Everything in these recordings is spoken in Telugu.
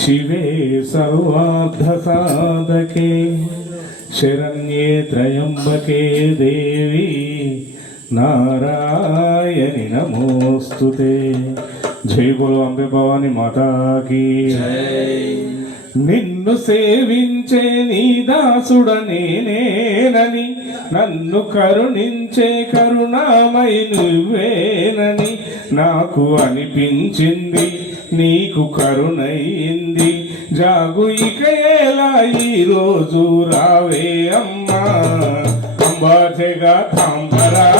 शिवे सर्वार्थसाधके शरण्ये त्रयम्बके देवी नारायणि नमोऽस्तु ते जय बोलो अम्बे भवानी माता की जय నిన్ను సేవించే నీ దాసుడ నేనేనని నన్ను కరుణించే కరుణామై నువ్వేనని నాకు అనిపించింది నీకు కరుణయింది. జాగు ఇక ఎలా ఈరోజు రావే అమ్మా. అంబాజగా తాంబరా.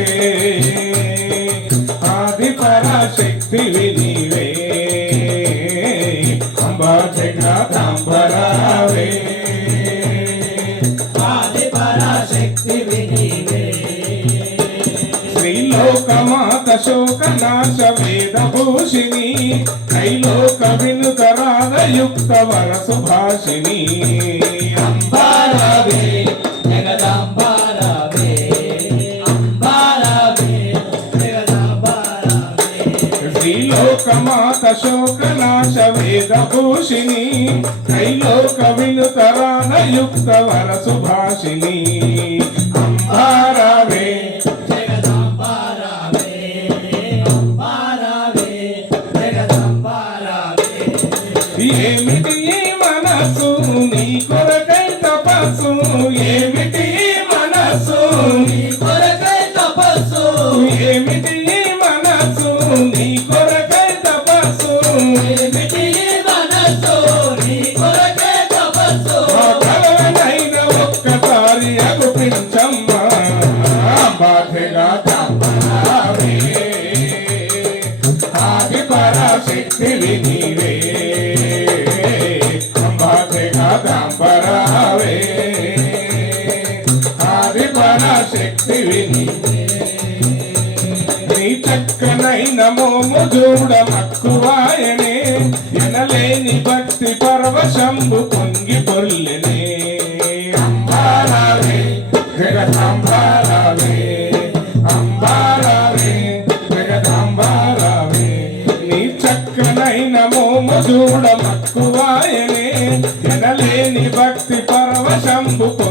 శ్రీలోకమాత శోకనాశ వేదభూషిణి కైలోక వినుతరాగయుక్త వర సుభాషిణి అంబారావే జగదాంబారావే అంబారావే జగదాంబారావే. శ్రీలోకమాత శోకనాశ వేదభూషిణి కైలోక వినుతరాగయుక్త వర సుభాషిని ఏమిటి ఈ మనసు? నీ కొరకై తపస్సు. ఏమిటి మనసు? నీ కొరకై తపస్సు. ఏమిటి మనసు? నీ కొరకై తపస్సు. ఏమిటి మనసు? నీ కొరకై తపస్సు. ఒక్కసారి బాధగా ఆది పరాశక్తివి నీవే. పరాశక్తివి నీ చక్కనైన మోము చూడ మక్కువాయనే ఎనలేని భక్తి పరవశంబు పొంగి పొల్లెనే అంబారావే జగదాంబారావే అంబారావే జగదాంబారావే నీ చక్కనైన మోము చూడ మక్కువాయనే ఎనలేని భక్తి పరవశంబు పొంగి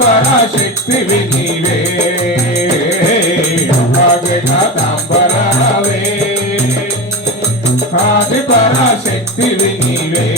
పరాశక్తివి నీవే అంబాజగా తంబరావే ఆది పరాశక్తివి నీవే తల్లివి తండ్రివి మా గురువు దైవం నీవే బాధగా తంబరావే ఆది పరాశక్తివి నీవే బాధగా తంబరావే ఆది పరాశక్తివి నీవే